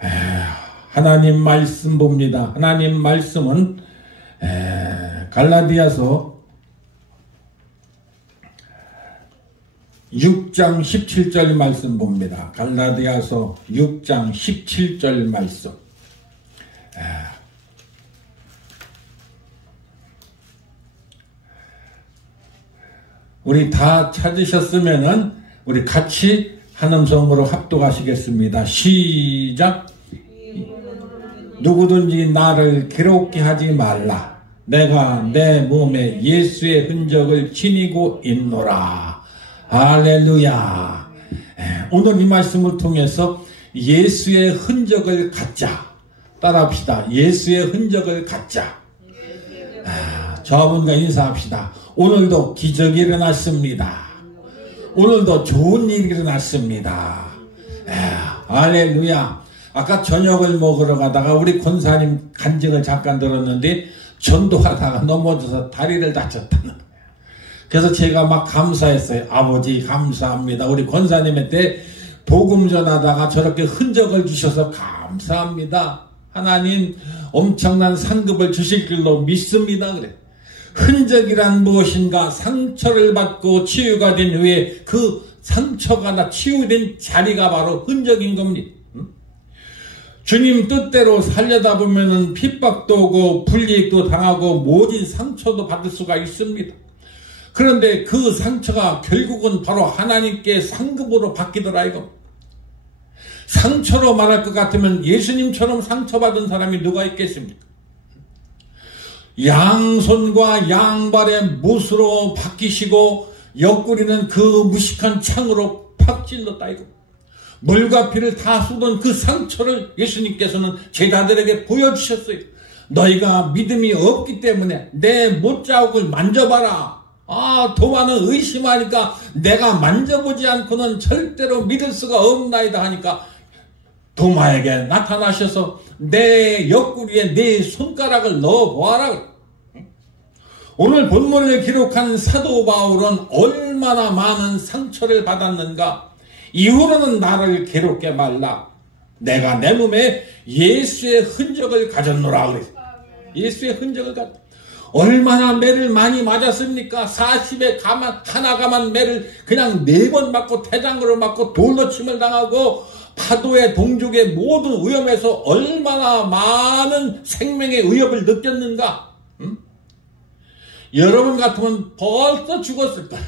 하나님 말씀 봅니다. 하나님 말씀은 갈라디아서 6장 17절 말씀 봅니다. 갈라디아서 6장 17절 말씀. 우리 다 찾으셨으면은 우리 같이 한 음성으로 합독하시겠습니다. 시작. 누구든지 나를 괴롭게 하지 말라. 내가 내 몸에 예수의 흔적을 지니고 있노라. 할렐루야. 오늘 이 말씀을 통해서 예수의 흔적을 갖자. 따라합시다. 예수의 흔적을 갖자. 저분과 인사합시다. 오늘도 기적이 일어났습니다. 오늘도 좋은 일이 일어났습니다. 할렐루야. 아까 저녁을 먹으러 가다가 우리 권사님 간증을 잠깐 들었는데 전도하다가 넘어져서 다리를 다쳤다는 거예요. 그래서 제가 막 감사했어요. 아버지 감사합니다. 우리 권사님한테 복음 전하다가 저렇게 흔적을 주셔서 감사합니다. 하나님 엄청난 상급을 주실 줄로 믿습니다. 그래. 흔적이란 무엇인가? 상처를 받고 치유가 된 후에 그 상처가 나 치유된 자리가 바로 흔적인 겁니다. 주님 뜻대로 살려다 보면은 핍박도 오고 불이익도 당하고 모진 상처도 받을 수가 있습니다. 그런데 그 상처가 결국은 바로 하나님께 상급으로 바뀌더라 이거. 상처로 말할 것 같으면 예수님처럼 상처받은 사람이 누가 있겠습니까? 양손과 양발의 못으로 박히시고 옆구리는 그 무식한 창으로 팍 찔렀다 이거. 물과 피를 다 쏟은 그 상처를 예수님께서는 제자들에게 보여주셨어요. 너희가 믿음이 없기 때문에 내 못자국을 만져봐라. 도마는 의심하니까 내가 만져보지 않고는 절대로 믿을 수가 없나이다 하니까 도마에게 나타나셔서 내 옆구리에 내 손가락을 넣어보아라. 오늘 본문을 기록한 사도 바울은 얼마나 많은 상처를 받았는가. 이후로는 나를 괴롭게 말라. 내가 내 몸에 예수의 흔적을 가졌노라 그랬어요. 예수의 흔적을 얼마나 매를 많이 맞았습니까? 40에 하나 가만 매를 그냥 4번 맞고 태장으로 맞고 돌로 침을 당하고 파도의 동족의 모든 위험에서 얼마나 많은 생명의 위협을 느꼈는가? 여러분 같으면 벌써 죽었을 거야.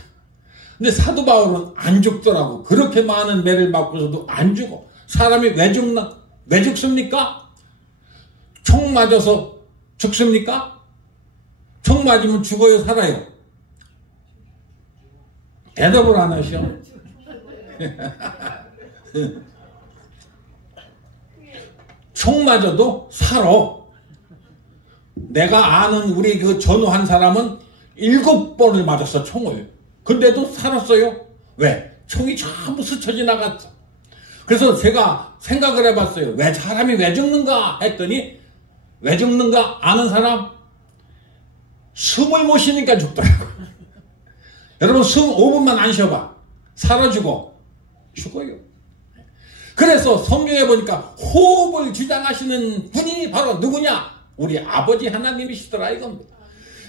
근데 사도 바울은 안 죽더라고. 그렇게 많은 매를 맞고서도 안 죽어. 사람이 왜 죽나? 왜 죽습니까? 총 맞아서 죽습니까? 총 맞으면 죽어요, 살아요? 대답을 안 하셔. 총 맞아도 살아. 내가 아는 우리 그 전우한 사람은 7번을 맞았어, 총을. 근데도 살았어요. 왜? 총이 전부 스쳐 지나갔어. 그래서 제가 생각을 해봤어요. 왜 사람이 왜 죽는가 했더니 왜 죽는가 아는 사람? 숨을 못 쉬니까 죽더라고. 여러분 숨 5분만 안 쉬어봐. 살아 죽어요. 그래서 성경에 보니까 호흡을 주장하시는 분이 바로 누구냐? 우리 아버지 하나님이시더라 이겁니다.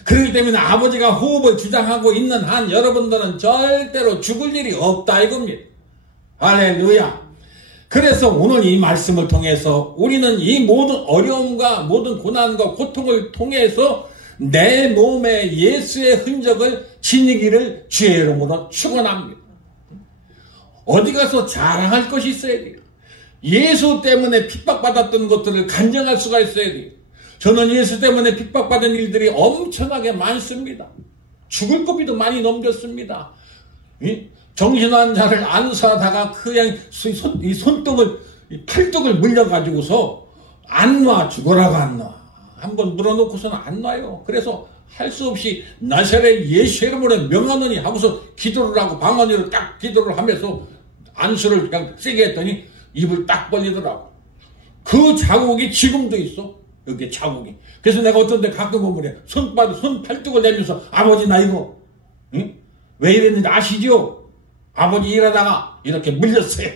그렇기 때문에 아버지가 호흡을 주장하고 있는 한 여러분들은 절대로 죽을 일이 없다 이겁니다. 할렐루야. 그래서 오늘 이 말씀을 통해서 우리는 이 모든 어려움과 모든 고난과 고통을 통해서 내 몸에 예수의 흔적을 지니기를 주의 이름으로 축원합니다. 어디 가서 자랑할 것이 있어야 돼요. 예수 때문에 핍박받았던 것들을 간증할 수가 있어야 돼요. 저는 예수 때문에 핍박받은 일들이 엄청나게 많습니다. 죽을 고비도 많이 넘겼습니다. 정신환자를 안수하다가 그냥 이 손등을, 이 팔뚝을 물려가지고서 안 놔, 죽어라고 안 놔. 한번 물어놓고서는 안 놔요. 그래서 할 수 없이 나사렛 예수 이름으로 명하노니 하고서 기도를 하고 방언으로 딱 기도를 하면서 안수를 그냥 세게 했더니 입을 딱 벌리더라고. 그 자국이 지금도 있어. 여기에 자국이. 그래서 내가 어떤 데 가끔 보면 손 팔뚝을 내면서 아버지 나 이거 응? 왜 이랬는지 아시죠? 아버지 일하다가 이렇게 물렸어요.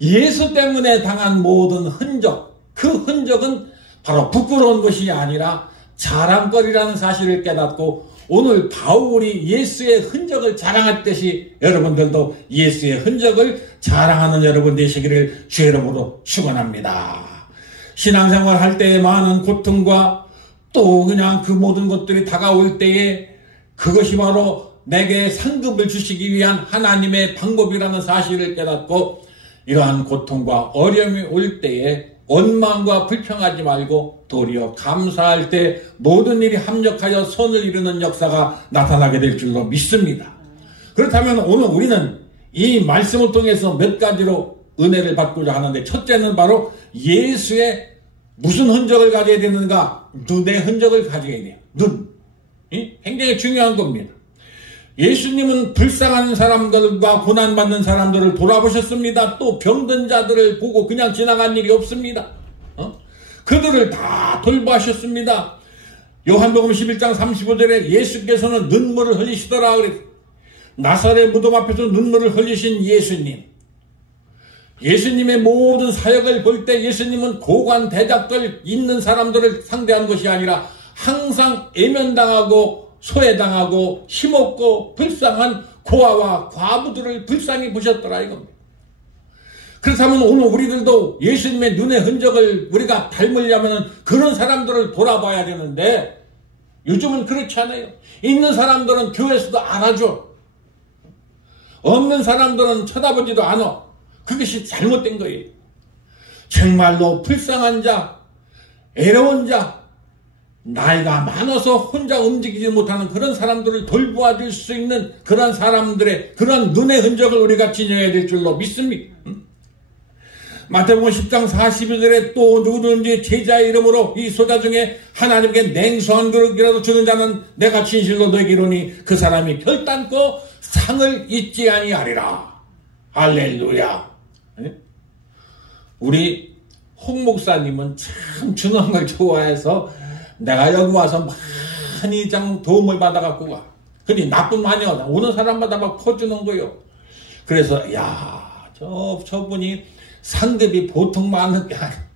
예수 때문에 당한 모든 흔적, 그 흔적은 바로 부끄러운 것이 아니라 자랑거리라는 사실을 깨닫고 오늘 바울이 예수의 흔적을 자랑했듯이 여러분들도 예수의 흔적을 자랑하는 여러분 되시기를 주의 이름으로 축원합니다. 신앙생활 할 때에 많은 고통과 또 그냥 그 모든 것들이 다가올 때에 그것이 바로 내게 상급을 주시기 위한 하나님의 방법이라는 사실을 깨닫고 이러한 고통과 어려움이 올 때에 원망과 불평하지 말고 도리어 감사할 때 모든 일이 합력하여 선을 이루는 역사가 나타나게 될 줄로 믿습니다. 그렇다면 오늘 우리는 이 말씀을 통해서 몇 가지로 은혜를 받고자 하는데, 첫째는 바로 예수의 무슨 흔적을 가져야 되는가? 눈의 흔적을 가져야 돼요. 눈. 굉장히 중요한 겁니다. 예수님은 불쌍한 사람들과 고난받는 사람들을 돌아보셨습니다. 또 병든 자들을 보고 그냥 지나간 일이 없습니다. 그들을 다 돌보셨습니다. 요한복음 11장 35절에 예수께서는 눈물을 흘리시더라 그랬어요. 나사렛 무덤 앞에서 눈물을 흘리신 예수님. 예수님의 모든 사역을 볼 때 예수님은 고관 대작들 있는 사람들을 상대한 것이 아니라 항상 애면당하고 소외당하고 힘없고 불쌍한 고아와 과부들을 불쌍히 보셨더라 이겁니다. 그렇다면 오늘 우리들도 예수님의 눈의 흔적을 우리가 닮으려면 그런 사람들을 돌아봐야 되는데 요즘은 그렇지 않아요. 있는 사람들은 교회에서도 알아줘. 없는 사람들은 쳐다보지도 않아. 그것이 잘못된 거예요. 정말로 불쌍한 자, 애로운 자, 나이가 많아서 혼자 움직이지 못하는 그런 사람들을 돌보아줄 수 있는 그런 사람들의 그런 눈의 흔적을 우리가 지녀야 될 줄로 믿습니다. 마태복음 10장 41절에 또 누구든지 제자의 이름으로 이 소자 중에 하나님께 냉수한 그릇이라도 주는 자는 내가 진실로 너에게 이르노니 그 사람이 결단코 상을 잊지 아니하리라. 할렐루야. 우리 홍 목사님은 참 주는 걸 좋아해서 내가 여기 와서 많이 장 도움을 받아갖고 와. 근데 나뿐 아니야. 오는 사람마다 막 퍼주는 거요. 그래서 야, 저분이 상급이 보통 많은 게 아니야.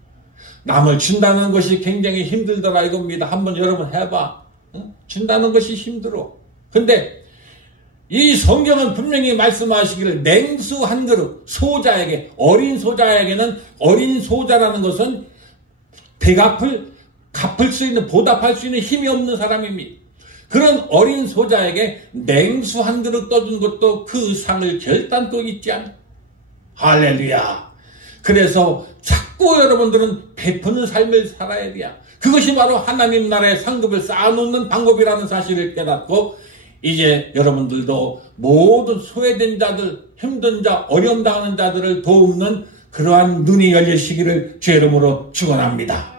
남을 준다는 것이 굉장히 힘들더라 이겁니다. 한번 여러분 해봐. 응? 준다는 것이 힘들어. 근데 이 성경은 분명히 말씀하시기를 냉수 한 그릇, 소자에게, 어린 소자에게는, 어린 소자라는 것은 갚을 수 있는, 보답할 수 있는 힘이 없는 사람입니다. 그런 어린 소자에게 냉수 한 그릇 떠준 것도 그 상을 결단코 잊지 않아. 할렐루야. 그래서 자꾸 여러분들은 베푸는 삶을 살아야 돼요. 그것이 바로 하나님 나라의 상급을 쌓아놓는 방법이라는 사실을 깨닫고 이제 여러분들도 모든 소외된 자들, 힘든 자, 어려움 당하는 자들을 도우는 그러한 눈이 열리시기를 주의 이름으로 축원합니다.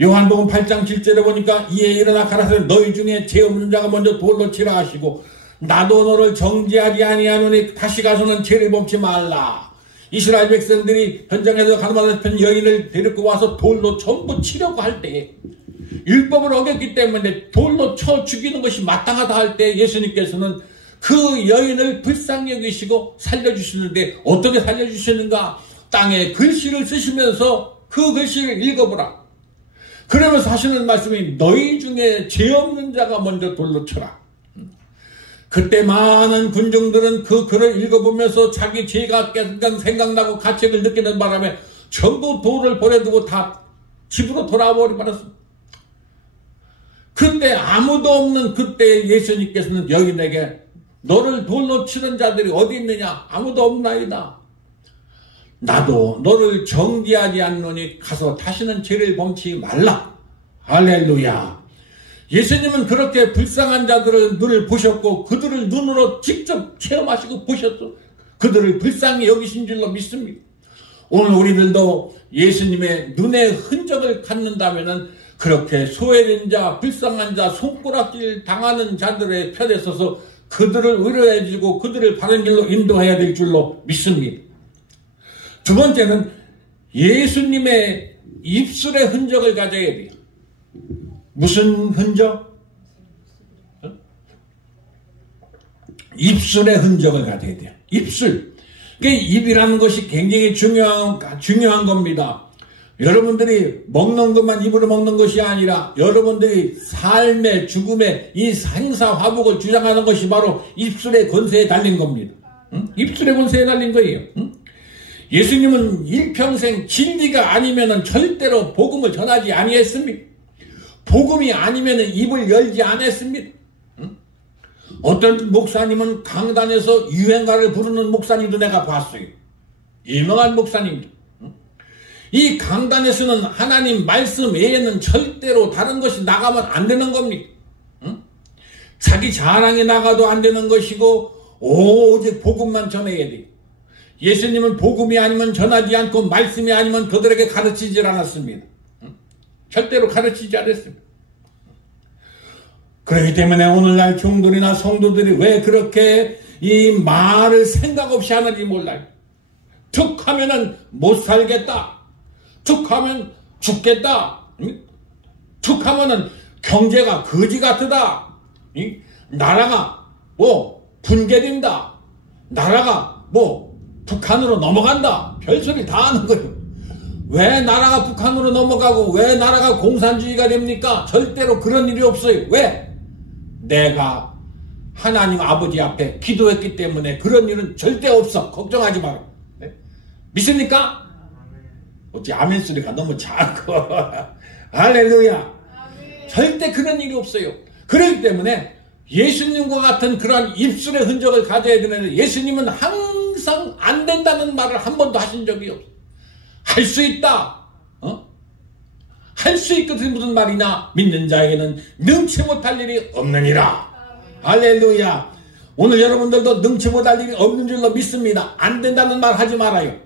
요한복음 8장 7절에 보니까 이에 일어나 가라사대 너희 중에 죄 없는 자가 먼저 돌로 치라 하시고 나도 너를 정죄하지 아니하노니 다시 가서는 죄를 범치 말라. 이스라엘 백성들이 현장에서 가늠하다 잡힌 여인을 데리고 와서 돌로 전부 치려고 할 때에 율법을 어겼기 때문에 돌로 쳐 죽이는 것이 마땅하다 할 때 예수님께서는 그 여인을 불쌍히 여기시고 살려주시는데 어떻게 살려주시는가? 땅에 글씨를 쓰시면서 그 글씨를 읽어보라. 그러면서 하시는 말씀이 너희 중에 죄 없는 자가 먼저 돌로 쳐라. 그때 많은 군중들은 그 글을 읽어보면서 자기 죄가 생각나고 가책을 느끼는 바람에 전부 돌을 버려두고 다 집으로 돌아버리 말았습니다. 그때 아무도 없는 그때 예수님께서는 여인에게 너를 돌로 치는 자들이 어디 있느냐? 아무도 없나이다. 나도 너를 정죄하지 않노니 가서 다시는 죄를 범치 말라. 할렐루야. 예수님은 그렇게 불쌍한 자들을 눈을 보셨고 그들을 눈으로 직접 체험하시고 보셨어. 그들을 불쌍히 여기신 줄로 믿습니다. 오늘 우리들도 예수님의 눈의 흔적을 갖는다면은 그렇게 소외된 자, 불쌍한 자, 손가락질 당하는 자들의 편에 서서 그들을 위로해주고 그들을 바른 길로 인도해야 될 줄로 믿습니다. 두 번째는 예수님의 입술의 흔적을 가져야 돼요. 무슨 흔적? 입술의 흔적을 가져야 돼요. 입술. 입이라는 것이 굉장히 중요한 겁니다. 여러분들이 먹는 것만 입으로 먹는 것이 아니라 여러분들이 삶의 죽음의 이 생사화복을 주장하는 것이 바로 입술의 권세에 달린 겁니다. 입술의 권세에 달린 거예요. 예수님은 일평생 진리가 아니면은 절대로 복음을 전하지 아니했습니다. 복음이 아니면은 입을 열지 않았습니다. 어떤 목사님은 강단에서 유행가를 부르는 목사님도 내가 봤어요. 유명한 목사님도. 이 강단에서는 하나님 말씀 외에는 절대로 다른 것이 나가면 안 되는 겁니다. 자기 자랑이 나가도 안 되는 것이고 오직 복음만 전해야 돼요. 예수님은 복음이 아니면 전하지 않고 말씀이 아니면 그들에게 가르치질 않았습니다. 절대로 가르치지 않았습니다. 그렇기 때문에 오늘날 종들이나 성도들이 왜 그렇게 이 말을 생각 없이 하는지 몰라요. 툭 하면은 못 살겠다. 툭 하면 죽겠다. 툭 하면은 경제가 거지 같으다. 나라가 뭐 붕괴된다. 나라가 뭐 북한으로 넘어간다. 별소리 다 하는 거예요. 왜 나라가 북한으로 넘어가고 왜 나라가 공산주의가 됩니까? 절대로 그런 일이 없어요. 왜? 내가 하나님 아버지 앞에 기도했기 때문에 그런 일은 절대 없어. 걱정하지 마라. 네? 믿습니까? 어찌 아멘 소리가 너무 작고 할렐루야. 절대 그런 일이 없어요. 그렇기 때문에 예수님과 같은 그러한 입술의 흔적을 가져야 되는데 예수님은 항상 안 된다는 말을 한 번도 하신 적이 없어요. 할 수 있다. 할 수 있거든. 무슨 말이냐? 믿는 자에게는 능치 못할 일이 없느니라. 할렐루야. 오늘 여러분들도 능치 못할 일이 없는 줄로 믿습니다. 안 된다는 말 하지 말아요.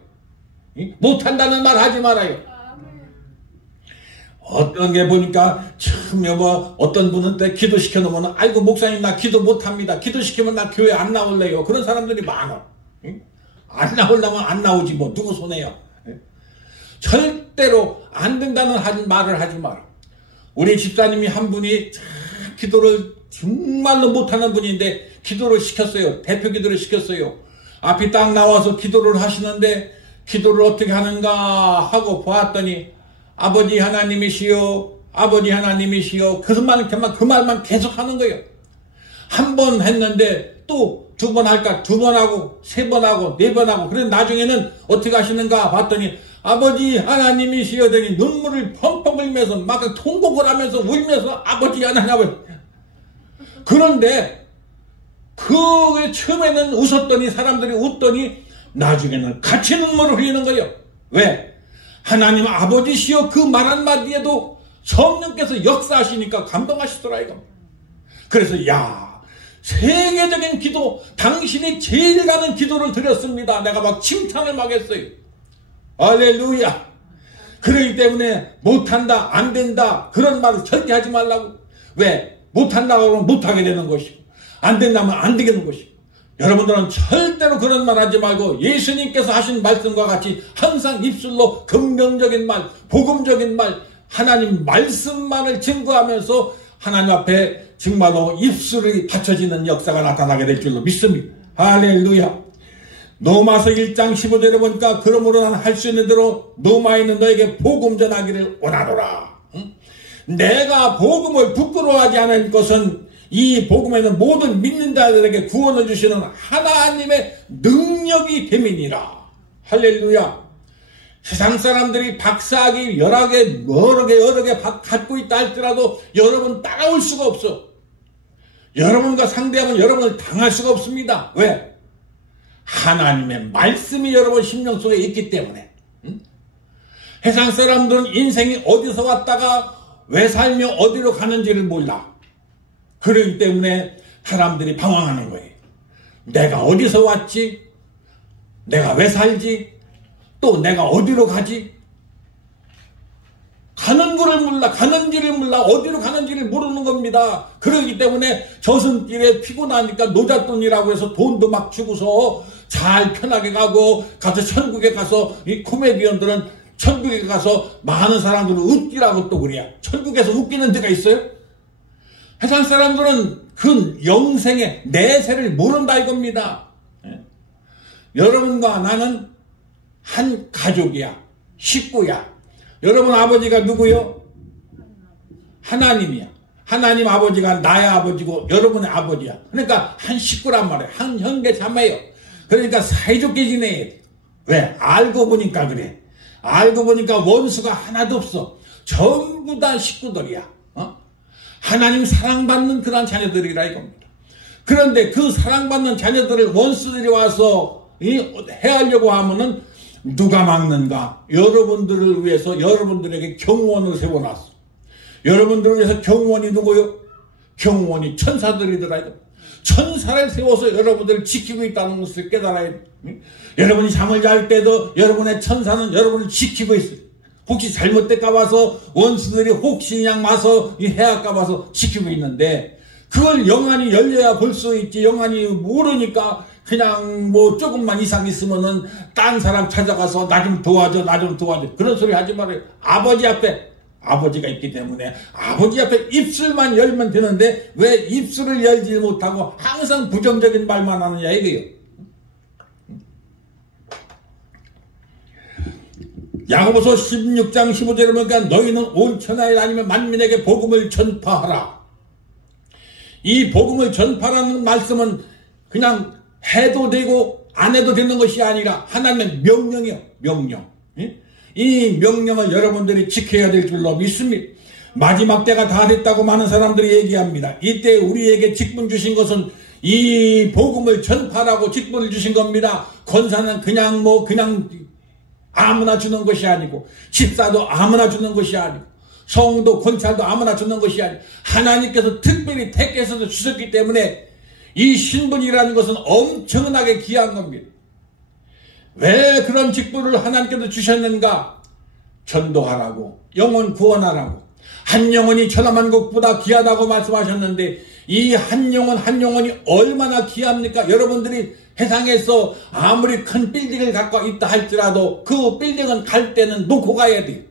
못한다는 말 하지 말아요. 어떤 게 보니까 참 여보 어떤 분은 때 기도시켜 놓으면 아이고 목사님 나 기도 못합니다. 기도시키면 나 교회 안 나올래요. 그런 사람들이 많아. 안 나오려면 안 나오지 뭐 누구 손해요. 절대로 안 된다는 말을 하지 마라. 우리 집사님이 한 분이 기도를 정말로 못하는 분인데 기도를 시켰어요. 대표 기도를 시켰어요. 앞이 딱 나와서 기도를 하시는데 기도를 어떻게 하는가 하고 보았더니 아버지 하나님이시여 아버지 하나님이시여 그 말만 계속 하는 거예요. 한 번 했는데 또 두 번 할까 두 번 하고 세 번 하고 네 번 하고 그래서 나중에는 어떻게 하시는가 봤더니 아버지 하나님이시여 되니 눈물을 펑펑 흘리면서 막 통곡을 하면서 울면서 아버지 하나님. 그런데 그 처음에는 웃었더니 사람들이 웃더니 나중에는 같이 눈물을 흘리는 거예요. 왜? 하나님 아버지시여 그 말 한마디에도 성령께서 역사하시니까 감동하시더라 이거. 그래서 야 세계적인 기도 당신이 제일 가는 기도를 드렸습니다. 내가 막 칭찬을 막 했어요. 할렐루야. 그러기 때문에 못한다 안 된다 그런 말을 절대 하지 말라고. 왜? 못한다고 하면 못하게 되는 것이고 안 된다면 안 되는 것이고 여러분들은 절대로 그런 말 하지 말고 예수님께서 하신 말씀과 같이 항상 입술로 긍정적인 말 복음적인 말 하나님 말씀만을 증거하면서 하나님 앞에 정말로 입술이 닫혀지는 역사가 나타나게 될 줄로 믿습니다. 할렐루야. 로마서 1장 15절에 보니까 그러므로 나는 할 수 있는 대로 로마에 있는 너에게 복음 전하기를 원하노라. 내가 복음을 부끄러워하지 않은 것은 이 복음에는 모든 믿는 자들에게 구원을 주시는 하나님의 능력이 됨이니라. 할렐루야. 세상 사람들이 박사학위 여러 개 갖고 있다 할지라도 여러분 따라올 수가 없어. 여러분과 상대하면 여러분을 당할 수가 없습니다. 왜? 하나님의 말씀이 여러분 심령 속에 있기 때문에. 세상 사람들은 인생이 어디서 왔다가 왜 살며 어디로 가는지를 몰라. 그렇기 때문에 사람들이 방황하는 거예요. 내가 어디서 왔지? 내가 왜 살지? 또 내가 어디로 가지? 가는 거를 몰라. 가는지를 몰라. 어디로 가는지를 모르는 겁니다. 그렇기 때문에 저승길에 피곤하니까 노잣돈이라고 해서 돈도 막 주고서 잘 편하게 가서 천국에 가서 이 코미디언들은 천국에 가서 많은 사람들을 웃기라고 또 그래요. 천국에서 웃기는 데가 있어요? 세상 사람들은 그 영생의 내세를 모른다 이겁니다. 여러분과 나는 한 가족이야. 식구야. 여러분 아버지가 누구요? 하나님이야. 하나님 아버지가 나의 아버지고 여러분의 아버지야. 그러니까 한 식구란 말이야. 한 형제 자매요. 그러니까 사이좋게 지내야 돼. 왜? 알고 보니까 그래. 알고 보니까 원수가 하나도 없어. 전부 다 식구들이야. 하나님 사랑받는 그런 자녀들이라 이겁니다. 그런데 그 사랑받는 자녀들을 원수들이 와서 해하려고 하면은 누가 막는가? 여러분들을 위해서 여러분들에게 경호원을 세워놨어. 여러분들을 위해서 경호원이 누구요? 경호원이 천사들이더라. 천사를 세워서 여러분들을 지키고 있다는 것을 깨달아야 돼. 여러분이 잠을 잘 때도 여러분의 천사는 여러분을 지키고 있어요. 혹시 잘못될까 봐서 원수들이 혹시 그냥 와서 해할까 봐서 지키고 있는데 그걸 영안이 열려야 볼 수 있지. 영안이 모르니까 그냥 뭐 조금만 이상 있으면은 딴 사람 찾아가서 나 좀 도와줘, 나 좀 도와줘. 그런 소리 하지 말아요. 아버지 앞에 아버지가 있기 때문에 아버지 앞에 입술만 열면 되는데 왜 입술을 열지 못하고 항상 부정적인 말만 하느냐 이거예요. 야고보서 16장 15절에 보니까 너희는 온 천하에 다니며 만민에게 복음을 전파하라. 이 복음을 전파라는 말씀은 그냥 해도 되고 안 해도 되는 것이 아니라 하나님의 명령이요. 명령. 이 명령을 여러분들이 지켜야 될 줄로 믿습니다. 마지막 때가 다 됐다고 많은 사람들이 얘기합니다. 이때 우리에게 직분 주신 것은 이 복음을 전파라고 직분을 주신 겁니다. 권사는 그냥 아무나 주는 것이 아니고 집사도 아무나 주는 것이 아니고 성도 권찰도 아무나 주는 것이 아니고 하나님께서 특별히 택해서 주셨기 때문에 이 신분이라는 것은 엄청나게 귀한 겁니다. 왜 그런 직분을 하나님께서 주셨는가? 전도하라고, 영혼 구원하라고. 한 영혼이 천하만 국보다 귀하다고 말씀하셨는데 이 한 영혼이 얼마나 귀합니까? 여러분들이 세상에서 아무리 큰 빌딩을 갖고 있다 할지라도 그 빌딩은 갈 때는 놓고 가야 돼.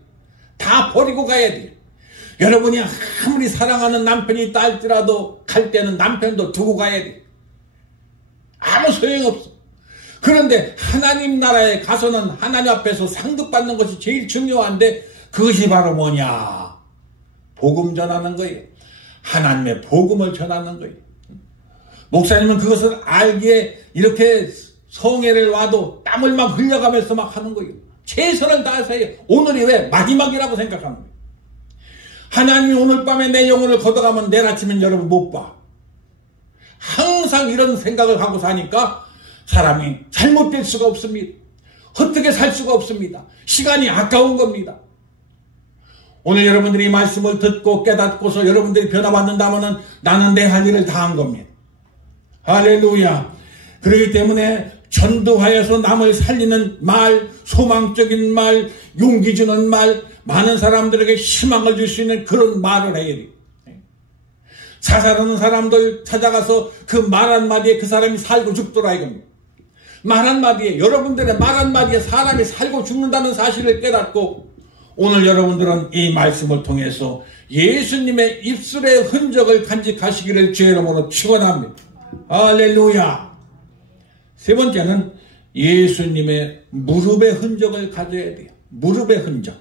다 버리고 가야 돼. 여러분이 아무리 사랑하는 남편이 있다 할지라도 갈 때는 남편도 두고 가야 돼. 아무 소용없어. 그런데 하나님 나라에 가서는 하나님 앞에서 상급받는 것이 제일 중요한데 그것이 바로 뭐냐? 복음 전하는 거예요. 하나님의 복음을 전하는 거예요. 목사님은 그것을 알기에 이렇게 성회를 와도 땀을 막 흘려가면서 막 하는 거예요. 최선을 다해서 해요. 오늘이 왜 마지막이라고 생각하는 거예요. 하나님이 오늘 밤에 내 영혼을 걷어가면 내일 아침엔 여러분 못 봐. 항상 이런 생각을 하고 사니까 사람이 잘못될 수가 없습니다. 헛되게 살 수가 없습니다. 시간이 아까운 겁니다. 오늘 여러분들이 이 말씀을 듣고 깨닫고서 여러분들이 변화받는다면 나는 내 할 일을 다 한 겁니다. 할렐루야. 그렇기 때문에 전도하여서 남을 살리는 말, 소망적인 말, 용기 주는 말, 많은 사람들에게 희망을 줄 수 있는 그런 말을 해야 돼요. 자살하는 사람들 찾아가서 그 말 한마디에 그 사람이 살고 죽더라 이겁니다. 말 한마디에, 여러분들의 말 한마디에 사람이 살고 죽는다는 사실을 깨닫고 오늘 여러분들은 이 말씀을 통해서 예수님의 입술의 흔적을 간직하시기를 주의 이름으로 축원합니다. 할렐루야. 세 번째는 예수님의 무릎의 흔적을 가져야 돼요. 무릎의 흔적.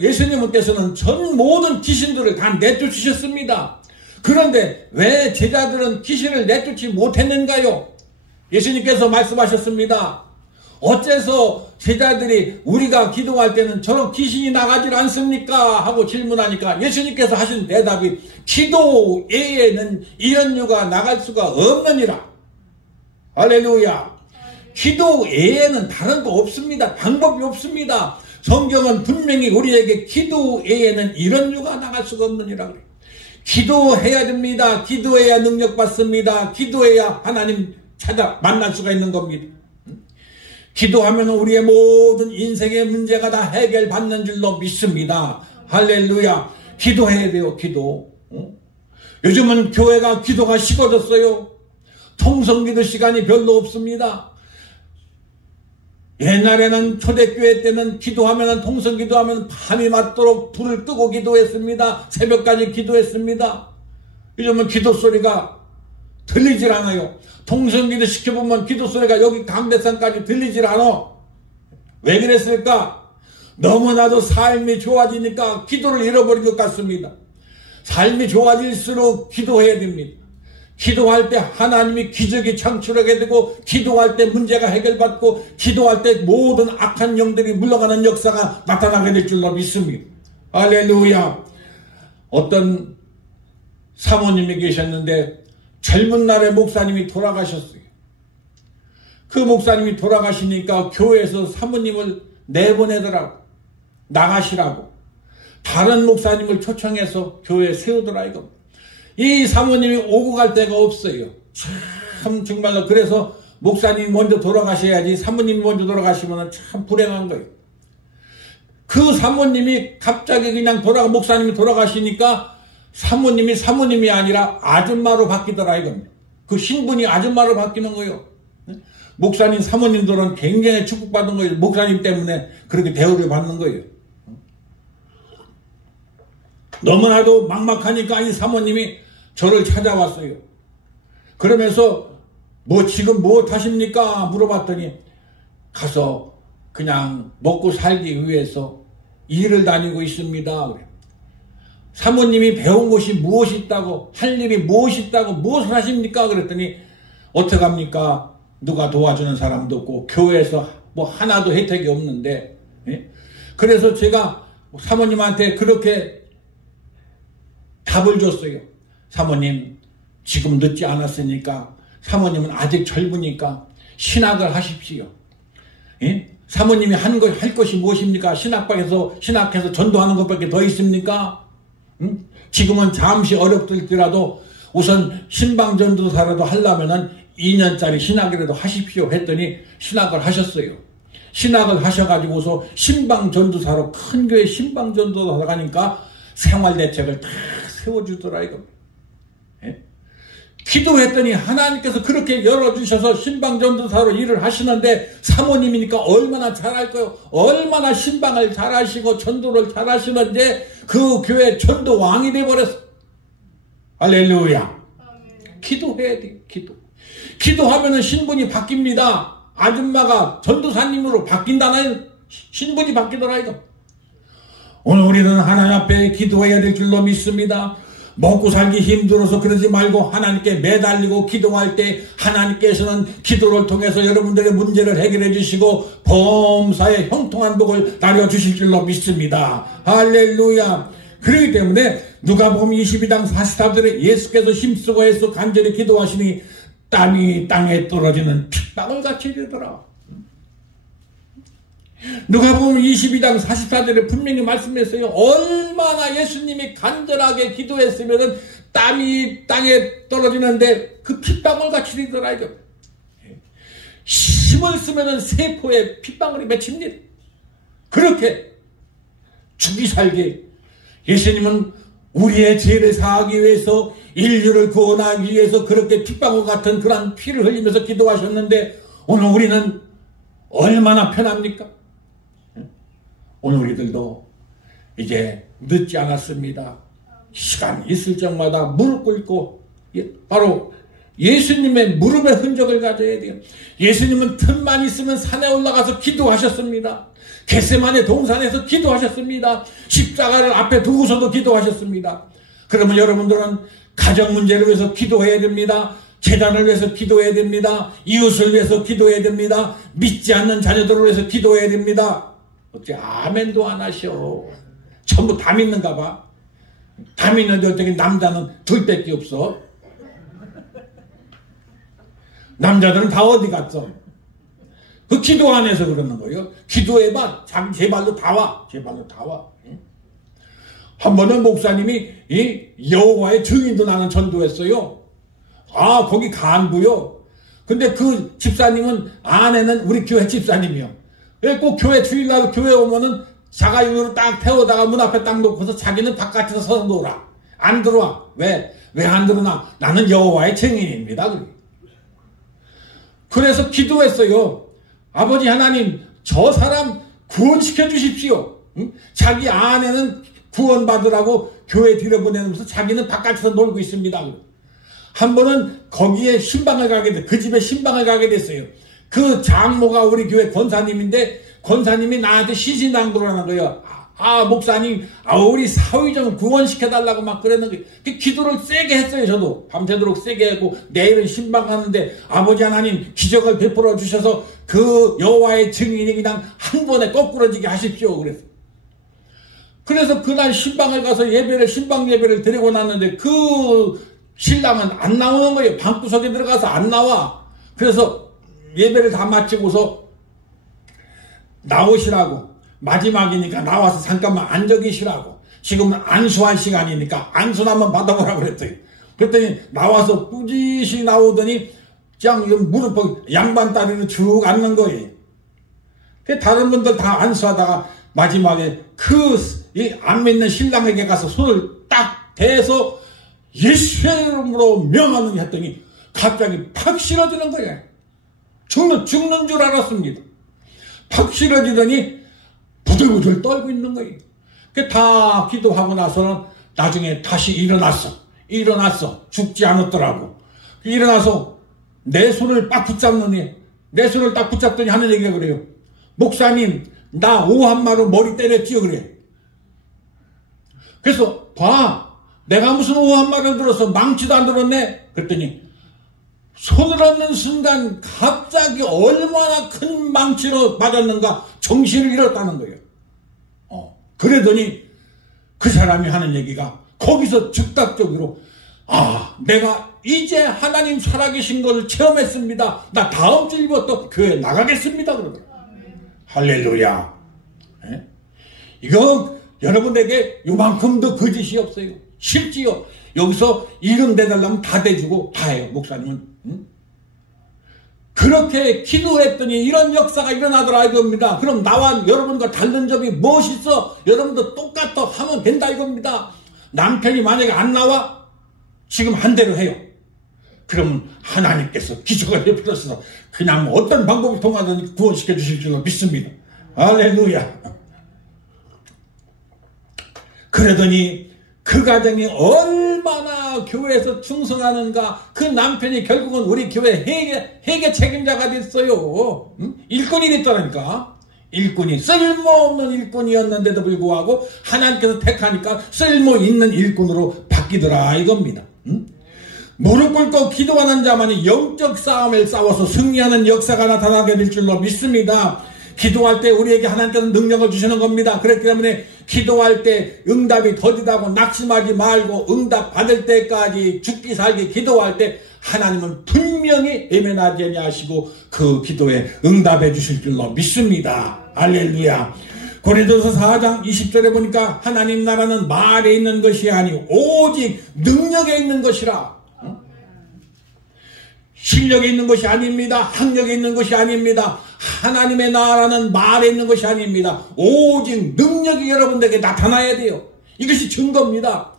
예수님께서는 전 모든 귀신들을 다 내쫓으셨습니다. 그런데 왜 제자들은 귀신을 내쫓지 못했는가요? 예수님께서 말씀하셨습니다. 어째서 제자들이 우리가 기도할 때는 저런 귀신이 나가질 않습니까? 하고 질문하니까 예수님께서 하신 대답이 기도 외에는 이런 유가 나갈 수가 없느니라. 할렐루야. 기도 외에는 다른 거 없습니다. 방법이 없습니다. 성경은 분명히 우리에게 기도 외에는 이런 유가 나갈 수가 없느니라 그래요. 기도해야 됩니다. 기도해야 능력 받습니다. 기도해야 하나님 만날 수가 있는 겁니다. 기도하면 우리의 모든 인생의 문제가 다 해결받는 줄로 믿습니다. 할렐루야. 기도해야 돼요. 기도. 요즘은 교회가 기도가 식어졌어요. 통성기도 시간이 별로 없습니다. 옛날에는 초대교회 때는 기도하면 통성기도하면 밤이 맞도록 불을 끄고 기도했습니다. 새벽까지 기도했습니다. 요즘은 기도 소리가 들리질 않아요. 통성기도 시켜보면 기도 소리가 여기 강대산까지 들리질 않아. 왜 그랬을까? 너무나도 삶이 좋아지니까 기도를 잃어버린 것 같습니다. 삶이 좋아질수록 기도해야 됩니다. 기도할 때 하나님이 기적이 창출하게 되고, 기도할 때 문제가 해결받고, 기도할 때 모든 악한 영들이 물러가는 역사가 나타나게 될 줄로 믿습니다. 할렐루야. 어떤 사모님이 계셨는데 젊은 날에 목사님이 돌아가셨어요. 그 목사님이 돌아가시니까 교회에서 사모님을 내보내더라고. 나가시라고. 다른 목사님을 초청해서 교회에 세우더라 이거. 이 사모님이 오고 갈 데가 없어요. 참 정말로. 그래서 목사님이 먼저 돌아가셔야지, 사모님이 먼저 돌아가시면 참 불행한 거예요. 그 사모님이 갑자기 그냥 목사님이 돌아가시니까 사모님이 아니라 아줌마로 바뀌더라 이겁니다. 그 신분이 아줌마로 바뀌는 거예요. 목사님 사모님들은 굉장히 축복받은 거예요. 목사님 때문에 그렇게 대우를 받는 거예요. 너무나도 막막하니까 이 사모님이 저를 찾아왔어요. 그러면서 지금 뭐 하십니까? 물어봤더니 가서 그냥 먹고 살기 위해서 일을 다니고 있습니다. 그래. 사모님이 배운 것이 무엇이 있다고, 할 일이 무엇이 있다고, 무엇을 하십니까? 그랬더니 어떡합니까? 누가 도와주는 사람도 없고 교회에서 하나도 혜택이 없는데. 예? 그래서 제가 사모님한테 그렇게 답을 줬어요. 사모님, 지금 늦지 않았으니까, 사모님은 아직 젊으니까 신학을 하십시오. 예? 사모님이 할 것이 무엇입니까? 신학해서 전도하는 것밖에 더 있습니까? 응? 지금은 잠시 어렵더라도 우선 신방전도사라도 하려면은 2년짜리 신학이라도 하십시오 했더니 신학을 하셨어요. 신학을 하셔가지고서 신방전도사로, 큰 교회 신방전도사로 가니까 생활대책을 다 세워주더라 이거. 예? 기도했더니 하나님께서 그렇게 열어주셔서 신방전도사로 일을 하시는데, 사모님이니까 얼마나 잘할까요? 얼마나 신방을 잘하시고 전도를 잘하시는데 그 교회 전도왕이 돼버렸어. 할렐루야. 기도해야 돼. 기도하면은 신분이 바뀝니다. 아줌마가 전도사님으로 바뀐다는 신분이 바뀌더라 이거. 오늘 우리는 하나님 앞에 기도해야 될 줄로 믿습니다. 먹고 살기 힘들어서 그러지 말고 하나님께 매달리고 기도할 때 하나님께서는 기도를 통해서 여러분들의 문제를 해결해 주시고 범사에 형통한 복을 나눠주실 줄로 믿습니다. 할렐루야. 그렇기 때문에 누가복음 22장 44절에 예수께서 힘쓰고 애써 간절히 기도하시니 땀이 땅에 떨어지는 핏방울 같이 되더라. 누가복음 22장 44절에 분명히 말씀했어요. 얼마나 예수님이 간절하게 기도했으면 땀이 땅에 떨어지는데 그 핏방울 같이 되더라 이거. 힘을 쓰면 세포에 핏방울이 맺힙니다. 그렇게 죽이 살게 예수님은 우리의 죄를 사하기 위해서, 인류를 구원하기 위해서 그렇게 핏방울 같은 그런 피를 흘리면서 기도하셨는데, 오늘 우리는 얼마나 편합니까? 오늘 우리들도 이제 늦지 않았습니다. 시간이 있을 적마다 무릎 꿇고 바로 예수님의 무릎의 흔적을 가져야 돼요. 예수님은 틈만 있으면 산에 올라가서 기도하셨습니다. 겟세마네 동산에서 기도하셨습니다. 십자가를 앞에 두고서도 기도하셨습니다. 그러면 여러분들은 가정 문제를 위해서 기도해야 됩니다. 재단을 위해서 기도해야 됩니다. 이웃을 위해서 기도해야 됩니다. 믿지 않는 자녀들을 위해서 기도해야 됩니다. 어째 아멘도 안 하셔. 전부 다 믿는가 봐. 다 믿는데 어떻게 남자는 둘밖에 없어. 남자들은 다 어디 갔어? 그 기도 안 해서 그러는 거예요. 기도해봐. 제 발로 다 와. 제 발로 다 와. 한 번은 목사님이 이 여호와의 증인도 나는 전도했어요. 아, 거기 간부요. 근데 그 집사님은, 아내는 우리 교회 집사님이요. 꼭 교회 주일날 교회 오면은 자가용으로 딱 태우다가 문 앞에 딱 놓고서 자기는 바깥에서 서서 놀아. 안 들어와. 왜 안 들어나? 나는 여호와의 증인입니다. 그래서 기도했어요. 아버지 하나님, 저 사람 구원시켜 주십시오. 응? 자기 아내는 구원받으라고 교회 들여보내면서 자기는 바깥에서 놀고 있습니다. 한 번은 거기에 신방을 가게 돼, 그 집에 신방을 가게 됐어요. 그 장모가 우리 교회 권사님인데, 권사님이 나한테 신신당부를 하는 거예요. 목사님, 우리 사위 좀 구원시켜달라고 막 그랬는 거예요. 기도를 세게 했어요, 저도. 밤새도록 세게 하고, 내일은 신방 가는데, 아버지 하나님 기적을 베풀어 주셔서 그 여호와의 증인이 그냥 한 번에 거꾸러지게 하십시오. 그래서 그날 신방을 가서 신방 예배를 드리고 났는데, 그 신랑은 안 나오는 거예요. 방구석에 들어가서 안 나와. 그래서 예배를 다 마치고서 나오시라고. 마지막이니까 나와서 잠깐만 앉아 계시라고. 지금은 안수할 시간이니까 안수나 한번 받아보라고 그랬더니. 그랬더니 나와서 뿌지시 나오더니 그냥 무릎, 양반 다리로 쭉 앉는 거예요. 다른 분들 다 안수하다가 마지막에 안 믿는 신랑에게 가서 손을 딱 대서 예수의 이름으로 명하는 했더니 갑자기 팍 실어지는 거예요. 죽는 줄 알았습니다. 팍 실어지더니 부들부들 떨고 있는 거예요. 다 기도하고 나서는 나중에 다시 일어났어. 죽지 않았더라고. 일어나서 내 손을 딱 붙잡더니 하는 얘기가 그래요. 목사님, 나 오한마로 머리 때렸지요, 그래. 그래서 내가 무슨 오한마를 들어서 망치도 안 들었네. 그랬더니 손을 얹는 순간 갑자기 얼마나 큰 망치로 맞았는가 정신을 잃었다는 거예요. 그러더니 그 사람이 하는 얘기가 거기서 즉각적으로 내가 이제 하나님 살아계신 것을 체험했습니다. 나 다음 주부터 교회 나가겠습니다. 그러더라고요. 할렐루야. 이거 여러분에게 요만큼도 거짓이 없어요. 실지요. 여기서 이름 대달라면 다 대주고 다 해요. 목사님은. 그렇게 기도했더니 이런 역사가 일어나더라 이겁니다. 그럼 나와 여러분과 다른 점이 무엇이 있어? 여러분도 똑같아 하면 된다 이겁니다. 남편이 만약에 안 나와? 지금 한 대로 해요. 그러면 하나님께서 기적을 베풀어서 그냥 어떤 방법을 통하든 구원시켜 주실 줄로 믿습니다. 할렐루야. 그러더니 그 가정이 얼마나 교회에서 충성하는가. 그 남편이 결국은 우리 교회 회계 책임자가 됐어요. 일꾼이 됐다니까. 일꾼이 쓸모없는 일꾼이었는데도 불구하고 하나님께서 택하니까 쓸모있는 일꾼으로 바뀌더라 이겁니다. 무릎 꿇고 기도하는 자만이 영적 싸움을 싸워서 승리하는 역사가 나타나게 될 줄로 믿습니다. 기도할 때 우리에게 하나님께서 능력을 주시는 겁니다. 그렇기 때문에 기도할 때 응답이 더디다고 낙심하지 말고 응답 받을 때까지 죽기 살기 기도할 때 하나님은 분명히 외면하지 아니하시고 그 기도에 응답해 주실 줄로 믿습니다. 할렐루야. 고린도서 4장 20절에 보니까 하나님 나라는 말에 있는 것이 아니오 오직 능력에 있는 것이라. 실력에 있는 것이 아닙니다. 학력에 있는 것이 아닙니다. 하나님의 나라는 말에 있는 것이 아닙니다. 오직 능력이 여러분들에게 나타나야 돼요. 이것이 증거입니다.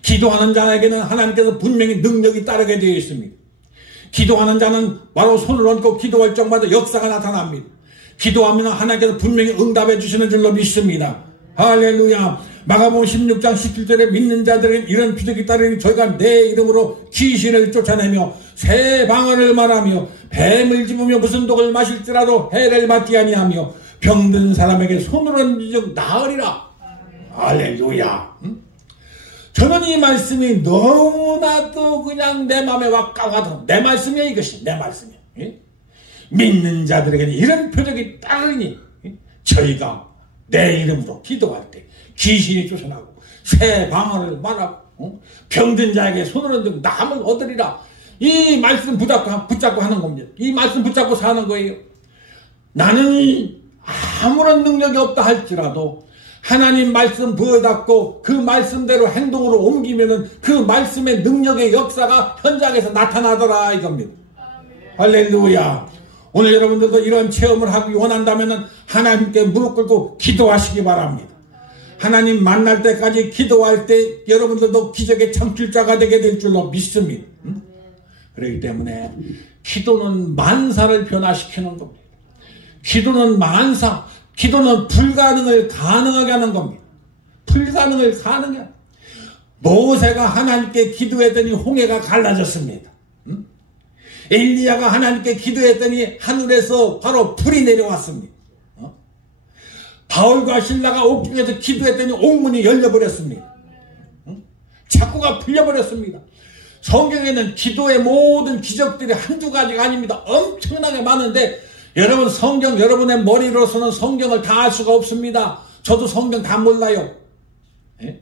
기도하는 자에게는 하나님께서 분명히 능력이 따르게 되어 있습니다. 기도하는 자는 바로 손을 얹고 기도할 적마다 역사가 나타납니다. 기도하면 하나님께서 분명히 응답해 주시는 줄로 믿습니다. 할렐루야. 마가복음 16장 17절에 믿는 자들은 이런 표적이 따르니 저희가 내 이름으로 귀신을 쫓아내며 새 방언을 말하며 뱀을 집으며 무슨 독을 마실지라도 해를 받지 아니하며 병든 사람에게 손을 얹은 적 나으리라. 할렐루야. 저는 이 말씀이 너무나도 그냥 내 마음에 와까워서 내 말씀이야. 이것이 내 말씀이야. 믿는 자들에게는 이런 표적이 따르니 저희가 내 이름으로 기도할 때 귀신이 쫓아나고 새 방언을 말하고 병든 자에게 손을 얹은 남을 얻으리라. 이 말씀 붙잡고 하는 겁니다. 이 말씀 붙잡고 사는 거예요. 나는 아무런 능력이 없다 할지라도 하나님 말씀 부여잡고 그 말씀대로 행동으로 옮기면은 그 말씀의 능력의 역사가 현장에서 나타나더라 이겁니다. 할렐루야. 오늘 여러분들도 이런 체험을 하기 원한다면 하나님께 무릎 꿇고 기도하시기 바랍니다. 하나님 만날 때까지 기도할 때 여러분들도 기적의 창출자가 되게 될 줄로 믿습니다. 그렇기 때문에 기도는 만사를 변화시키는 겁니다. 기도는 불가능을 가능하게 하는 겁니다. 불가능을 가능해. 모세가 하나님께 기도했더니 홍해가 갈라졌습니다. 엘리야가 하나님께 기도했더니 하늘에서 바로 불이 내려왔습니다. 바울과 신라가 옥중에서 기도했더니 옥문이 열려버렸습니다. 창고가 풀려버렸습니다. 성경에는 기도의 모든 기적들이 한두 가지가 아닙니다. 엄청나게 많은데 여러분 성경 여러분의 머리로서는 성경을 다 알 수가 없습니다. 저도 성경 다 몰라요. 예?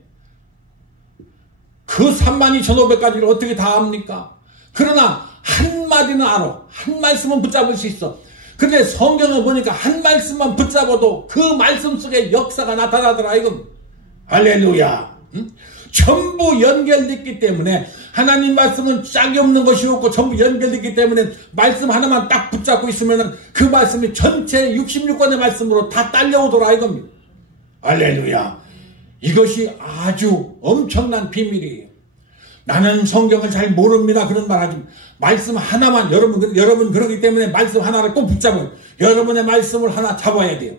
그 32,500가지를 어떻게 다 압니까? 그러나 한마디는 알아. 한 말씀은 붙잡을 수 있어. 근데 성경을 보니까 한 말씀만 붙잡아도 그 말씀 속에 역사가 나타나더라 이건. 할렐루야. 응? 전부 연결됐기 때문에 하나님 말씀은 짝이 없는 것이 없고 전부 연결됐기 때문에 말씀 하나만 딱 붙잡고 있으면 그 말씀이 전체 66권의 말씀으로 다 딸려오더라 이겁니다. 할렐루야. 이것이 아주 엄청난 비밀이에요. 나는 성경을 잘 모릅니다. 그런 말 하지. 말씀 하나만 여러분 그러기 때문에 말씀 하나를 꼭 붙잡아요. 여러분의 말씀을 하나 잡아야 돼요.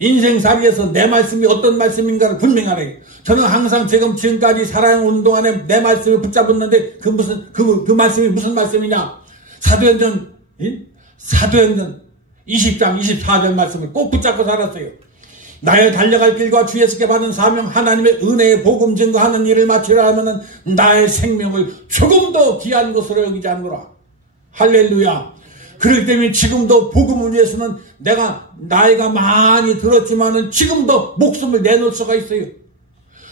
인생살이에서 내 말씀이 어떤 말씀인가를 분명히 알아요. 저는 항상 지금까지 살아온 동안에 내 말씀을 붙잡았는데 그 말씀이 무슨 말씀이냐? 사도행전 20장 24절 말씀을 꼭 붙잡고 살았어요. 나의 달려갈 길과 주 예수께 받은 사명 하나님의 은혜의 복음 증거하는 일을 마치려 하면은 나의 생명을 조금도 귀한 것으로 여기지 않노라. 할렐루야. 그렇기 때문에 지금도 복음을 위해서는 내가 나이가 많이 들었지만은 지금도 목숨을 내놓을 수가 있어요.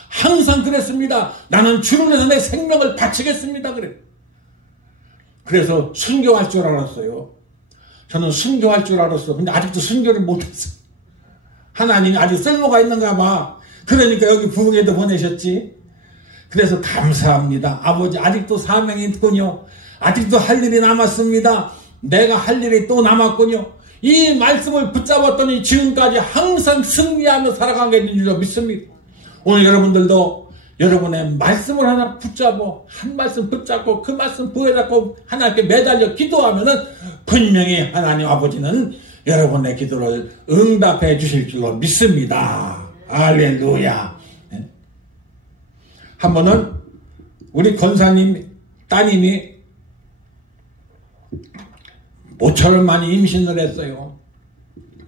항상 그랬습니다. 나는 주를 위해서 내 생명을 바치겠습니다. 그래. 그래서 순교할 줄 알았어요. 저는 순교할 줄 알았어. 근데 아직도 순교를 못했어. 하나님이 아직 쓸모가 있는가 봐. 그러니까 여기 부흥에도 보내셨지. 그래서 감사합니다. 아버지 아직도 사명이 있군요. 아직도 할 일이 남았습니다. 내가 할 일이 또 남았군요. 이 말씀을 붙잡았더니 지금까지 항상 승리하며 살아가게 된 줄로 믿습니다. 오늘 여러분들도 여러분의 말씀을 하나 붙잡고 한 말씀 붙잡고 그 말씀 부여잡고 하나님께 매달려 기도하면은 분명히 하나님 아버지는 여러분의 기도를 응답해 주실 줄로 믿습니다. 할렐루야. 한 번은 우리 권사님 따님이 모처럼 많이 임신을 했어요.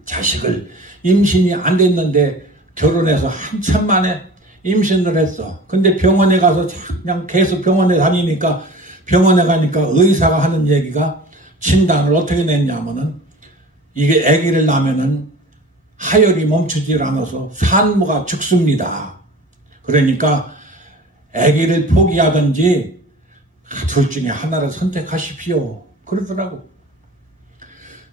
자식을 임신이 안 됐는데 결혼해서 한참 만에 임신을 했어. 근데 병원에 가서 그냥 계속 병원에 다니니까 병원에 가니까 의사가 하는 얘기가 진단을 어떻게 냈냐면은 이게 아기를 낳으면은 하혈이 멈추질 않아서 산모가 죽습니다. 그러니까 아기를 포기하든지 둘 중에 하나를 선택하십시오. 그러더라고.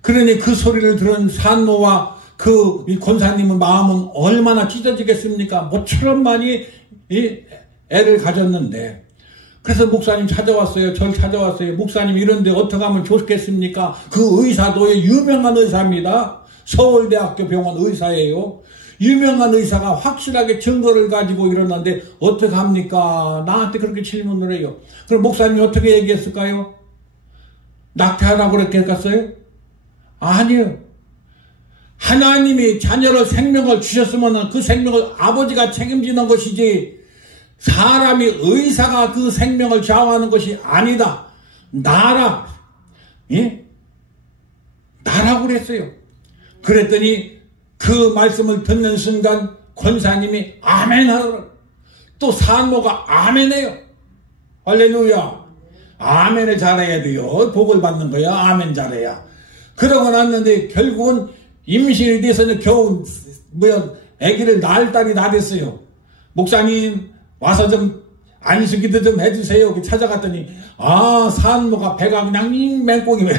그러니 그 소리를 들은 산모와 그 권사님의 마음은 얼마나 찢어지겠습니까? 모처럼 많이 애를 가졌는데 그래서 목사님 찾아왔어요. 절 찾아왔어요. 목사님 이런데 어떻게 하면 좋겠습니까? 그 의사도 유명한 의사입니다. 서울대학교 병원 의사예요. 유명한 의사가 확실하게 증거를 가지고 이러는데 어떻게 합니까? 나한테 그렇게 질문을 해요. 그럼 목사님이 어떻게 얘기했을까요? 낙태하라고 그렇게 했겠어요? 아니요. 하나님이 자녀를 생명을 주셨으면 그 생명을 아버지가 책임지는 것이지 사람이 의사가 그 생명을 좌우하는 것이 아니다. 나라. 예? 나라고 그랬어요. 그랬더니 그 말씀을 듣는 순간 권사님이 아멘 하더라. 또 산모가 아멘 해요. 할렐루야. 아멘을 잘해야 돼요. 복을 받는 거야. 아멘 잘해야. 그러고 났는데 결국은 임신이 돼서는 겨우 아기를 낳을 딸이 다 됐어요. 목사님 와서 좀 안수기도 좀 해주세요. 찾아갔더니 산모가 배가 그냥 맹꽁이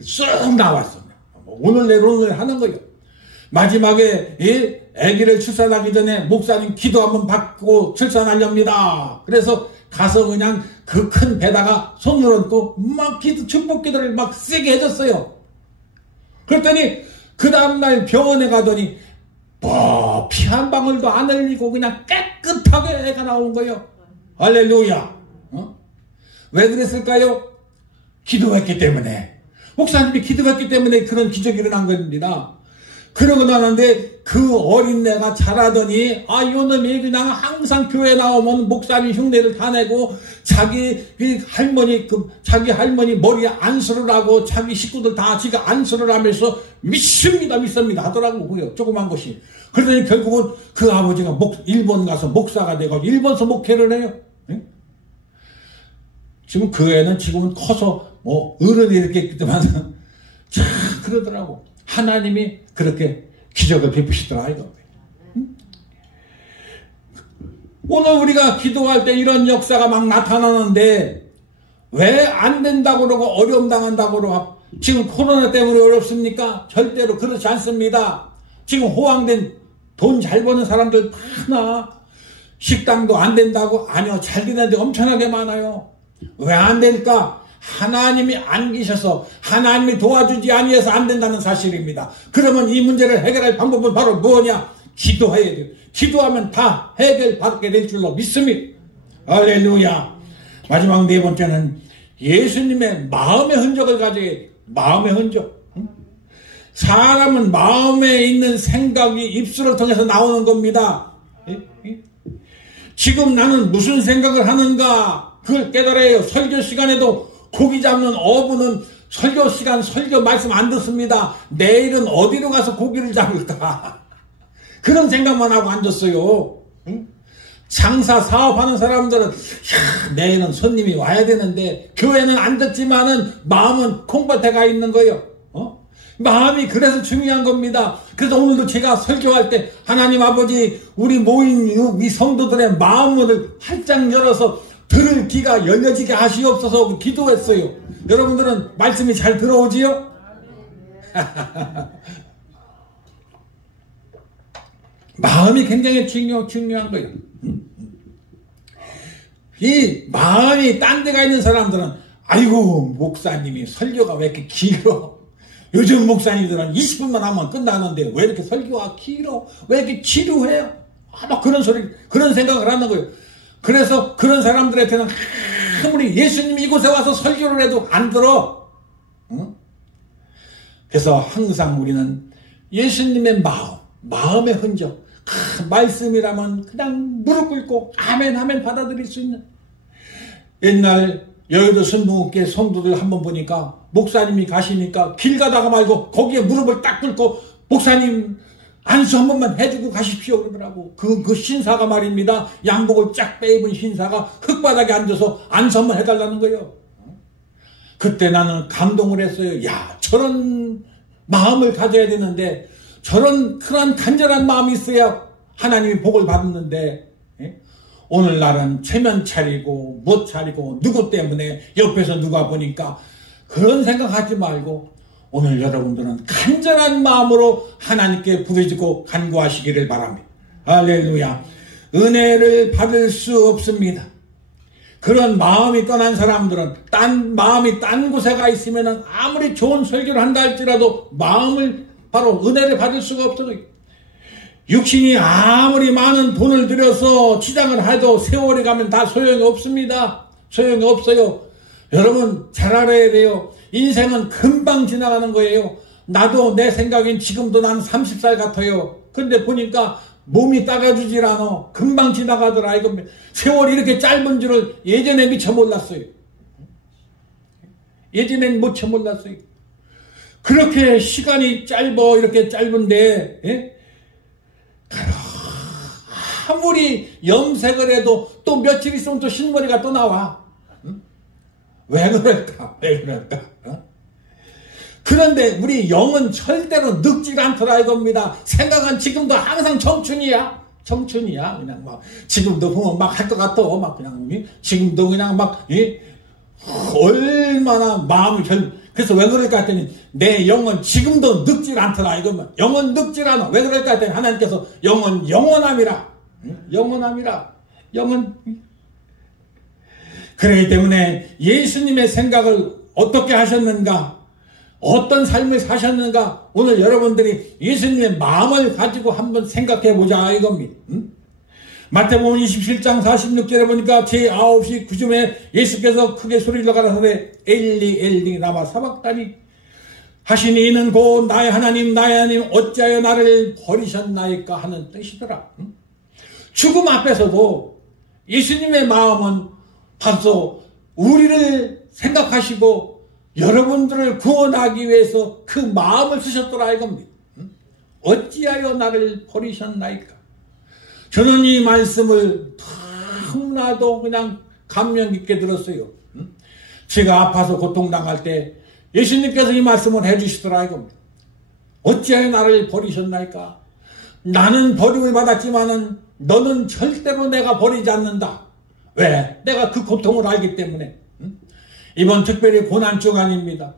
쑥 나왔어. 오늘 내로 하는 거예요. 마지막에 아기를 출산하기 전에 목사님 기도 한번 받고 출산하렵니다. 그래서 가서 그냥 그 큰 배다가 손을 얹고 막 축복 기도를 막 세게 해줬어요. 그랬더니 그 다음날 병원에 가더니 피 한 방울도 안 흘리고 그냥 깨끗하게 애가 나온 거예요. 할렐루야. 왜 그랬을까요? 기도했기 때문에. 목사님이 기도했기 때문에 그런 기적이 일어난 겁니다. 그러고 나는데 그 어린애가 자라더니 요놈이 그냥 항상 교회 나오면 목사님 흉내를 다 내고 자기 할머니 머리에 안수를 하고 자기 식구들 다 지가 안수를 하면서 믿습니다 하더라고. 그게 조그만 것이. 그러더니 결국은 그 아버지가 일본 가서 목사가 되고 일본서 목회를 해요. 네? 지금 그 애는 지금은 커서 어른이 됐겠지만 참 그러더라고. 하나님이 그렇게 기적을 베푸시더라 이거. 오늘 우리가 기도할 때 이런 역사가 막 나타나는데 왜 안 된다고 그러고 어려움 당한다고 그러고 지금 코로나 때문에 어렵습니까? 절대로 그렇지 않습니다. 지금 호황된 돈 잘 버는 사람들 많아. 식당도 안 된다고? 아니요, 잘 되는 데 엄청나게 많아요. 왜 안 될까? 하나님이 안 계셔서 하나님이 도와주지 아니해서 안 된다는 사실입니다. 그러면 이 문제를 해결할 방법은 바로 뭐냐? 기도해야 돼요. 기도하면 다 해결받게 될 줄로 믿습니다. 할렐루야. 마지막 네 번째는 예수님의 마음의 흔적을 가져야 돼요. 마음의 흔적. 사람은 마음에 있는 생각이 입술을 통해서 나오는 겁니다. 지금 나는 무슨 생각을 하는가 그걸 깨달아야 해요. 설교 시간에도 고기 잡는 어부는 설교 시간 설교 말씀 안 듣습니다. 내일은 어디로 가서 고기를 잡을까 그런 생각만 하고 앉았어요. 장사 사업하는 사람들은 내일은 손님이 와야 되는데 교회는 안 듣지만은 마음은 콩밭에 가 있는 거예요. 마음이 그래서 중요한 겁니다. 그래서 오늘도 제가 설교할 때 하나님 아버지 우리 모인 이 성도들의 마음문을 활짝 열어서 들을 귀가 열려지게 하시옵소서 기도했어요. 여러분들은 말씀이 잘 들어오지요? 마음이 굉장히 중요한 거예요. 이 마음이 딴 데가 있는 사람들은 아이고 목사님이 설교가 왜 이렇게 길어? 요즘 목사님들은 20분만 하면 끝나는데 왜 이렇게 설교가 길어? 왜 이렇게 지루해요? 막 그런 그런 생각을 하는 거예요. 그래서 그런 사람들한테는 아무리 예수님이 이곳에 와서 설교를 해도 안 들어. 응? 그래서 항상 우리는 예수님의 마음의 흔적, 말씀이라면 그냥 무릎 꿇고 아멘 아멘 받아들일 수 있는. 옛날 여의도 순복음교회 성도들 한번 보니까 목사님이 가시니까 길 가다가 말고 거기에 무릎을 딱 꿇고 목사님 안수 한 번만 해주고 가십시오 그러더라고. 그 신사가 말입니다. 양복을 쫙 빼입은 신사가 흙바닥에 앉아서 안수 한 번 해달라는 거예요. 그때 나는 감동을 했어요. 야, 저런 마음을 가져야 되는데 저런 그런 간절한 마음이 있어야 하나님이 복을 받는데 오늘날은 체면 차리고 못 차리고 누구 때문에 옆에서 누가 보니까 그런 생각하지 말고 오늘 여러분들은 간절한 마음으로 하나님께 부르짖고 간구하시기를 바랍니다. 할렐루야. 은혜를 받을 수 없습니다. 그런 마음이 떠난 사람들은 마음이 딴 곳에 가 있으면 아무리 좋은 설교를 한다 할지라도 마음을 바로 은혜를 받을 수가 없어요. 육신이 아무리 많은 돈을 들여서 치장을 해도 세월이 가면 다 소용이 없습니다. 소용이 없어요. 여러분 잘 알아야 돼요. 인생은 금방 지나가는 거예요. 나도 내 생각엔 지금도 난 30살 같아요. 근데 보니까 몸이 따가주질 않아. 금방 지나가더라. 이거 세월이 이렇게 짧은 줄을 예전에 미처 몰랐어요. 예전엔 미처 몰랐어요. 그렇게 시간이 이렇게 짧은데, 예? 아무리 염색을 해도 또 며칠 있으면 또 흰머리가 또 나와. 응? 왜 그럴까? 그런데 우리 영은 절대로 늙지 않더라 이겁니다. 생각은 지금도 항상 청춘이야. 그냥 막 지금도 보면 막 할 것 같아. 막 그냥 지금도 그냥 막 얼마나 마음이 그래서 왜 그럴까 했더니 내 영은 지금도 늙질 않더라 이거면 영은 늙질 않아. 왜 그럴까 했더니 하나님께서 영은 영원함이라. 영은 그렇기 때문에 예수님의 생각을 어떻게 하셨는가, 어떤 삶을 사셨는가, 오늘 여러분들이 예수님의 마음을 가지고 한번 생각해 보자 이겁니다. 마태복음 27장 46절에 보니까 제9시 9쯤에 예수께서 크게 소리를 가라사대 엘리 라마 사박다니, 하시니 이는 곧 나의 하나님 어찌하여 나를 버리셨나이까 하는 뜻이더라. 죽음 앞에서도 예수님의 마음은 벌써 우리를 생각하시고 여러분들을 구원하기 위해서 그 마음을 쓰셨더라 이겁니다. 어찌하여 나를 버리셨나이까. 저는 이 말씀을 너무나도 그냥 감명 깊게 들었어요. 제가 아파서 고통당할 때 예수님께서 이 말씀을 해주시더라 이겁니다. 어찌하여 나를 버리셨나이까. 나는 버림을 받았지만은 너는 절대로 내가 버리지 않는다. 왜? 내가 그 고통을 알기 때문에. 이번 특별히 고난 주간입니다.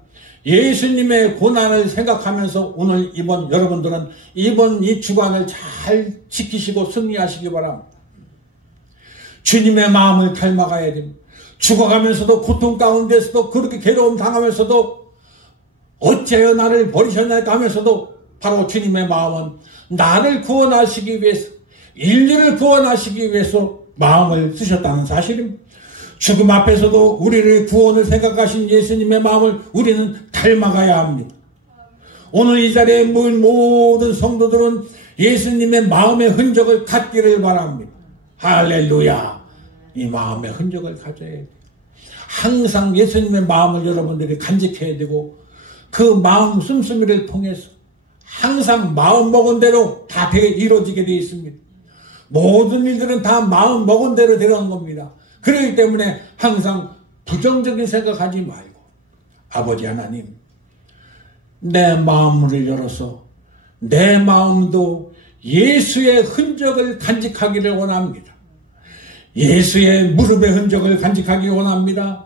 예수님의 고난을 생각하면서 오늘 이번 여러분들은 이번 이 주간을 잘 지키시고 승리하시기 바랍니다. 주님의 마음을 닮아가야 됩니다. 죽어가면서도 고통 가운데서도 그렇게 괴로움 당하면서도 어찌하여 나를 버리셨나이까 하면서도 바로 주님의 마음은 나를 구원하시기 위해서 인류를 구원하시기 위해서 마음을 쓰셨다는 사실입니다. 죽음 앞에서도 우리를 구원을 생각하신 예수님의 마음을 우리는 닮아가야 합니다. 오늘 이 자리에 모인 모든 성도들은 예수님의 마음의 흔적을 갖기를 바랍니다. 할렐루야. 이 마음의 흔적을 가져야 돼요. 항상 예수님의 마음을 여러분들이 간직해야 되고 그 마음 씀씀이를 통해서 항상 마음 먹은 대로 다 이루어지게 되어 있습니다. 모든 일들은 다 마음 먹은 대로 되는 겁니다. 그렇기 때문에 항상 부정적인 생각하지 말고 아버지 하나님 내 마음을 열어서 내 마음도 예수의 흔적을 간직하기를 원합니다. 예수의 무릎의 흔적을 간직하기 원합니다.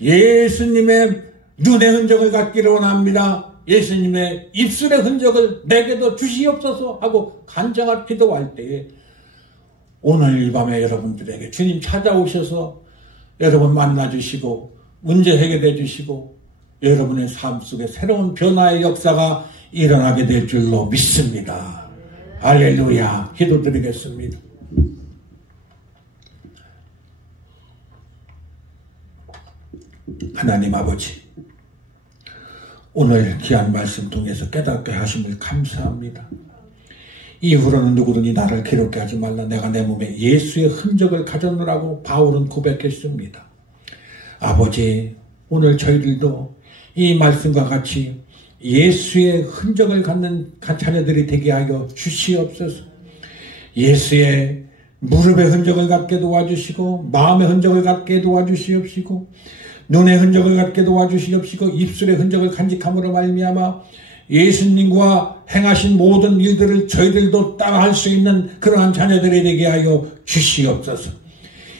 예수님의 눈의 흔적을 갖기를 원합니다. 예수님의 입술의 흔적을 내게도 주시옵소서 하고 간절히 기도할 때에 오늘 이 밤에 여러분들에게 주님 찾아오셔서 여러분 만나주시고 문제 해결해 주시고 여러분의 삶 속에 새로운 변화의 역사가 일어나게 될 줄로 믿습니다. 할렐루야. 기도드리겠습니다. 하나님 아버지, 오늘 귀한 말씀 통해서 깨닫게 하심을 감사합니다. 이후로는 누구든지 나를 괴롭게 하지 말라. 내가 내 몸에 예수의 흔적을 가졌노라고 바울은 고백했습니다. 아버지, 오늘 저희들도 이 말씀과 같이 예수의 흔적을 갖는 자녀들이 되게 하여 주시옵소서. 예수의 무릎의 흔적을 갖게 도와주시고 마음의 흔적을 갖게 도와주시옵시고 눈의 흔적을 갖게 도와주시옵시고 입술의 흔적을 간직함으로 말미암아 예수님과 행하신 모든 일들을 저희들도 따라할 수 있는 그러한 자녀들이 되게 하여 주시옵소서.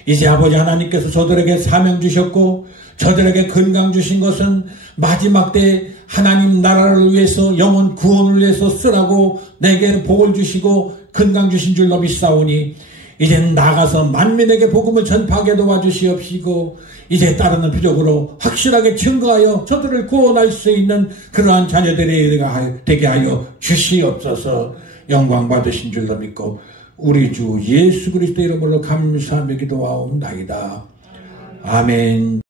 이제 아버지 하나님께서 저들에게 사명 주셨고 저들에게 건강 주신 것은 마지막 때 하나님 나라를 위해서 영혼 구원을 위해서 쓰라고 내게 복을 주시고 건강 주신 줄로 믿사오니 이젠 나가서 만민에게 복음을 전파하게 도와주시옵시고 이제 따르는 표적으로 확실하게 증거하여 저들을 구원할 수 있는 그러한 자녀들이 되게 하여 주시옵소서. 영광 받으신 줄로 믿고 우리 주 예수 그리스도 이름으로 감사하며 기도하옵나이다. 아멘.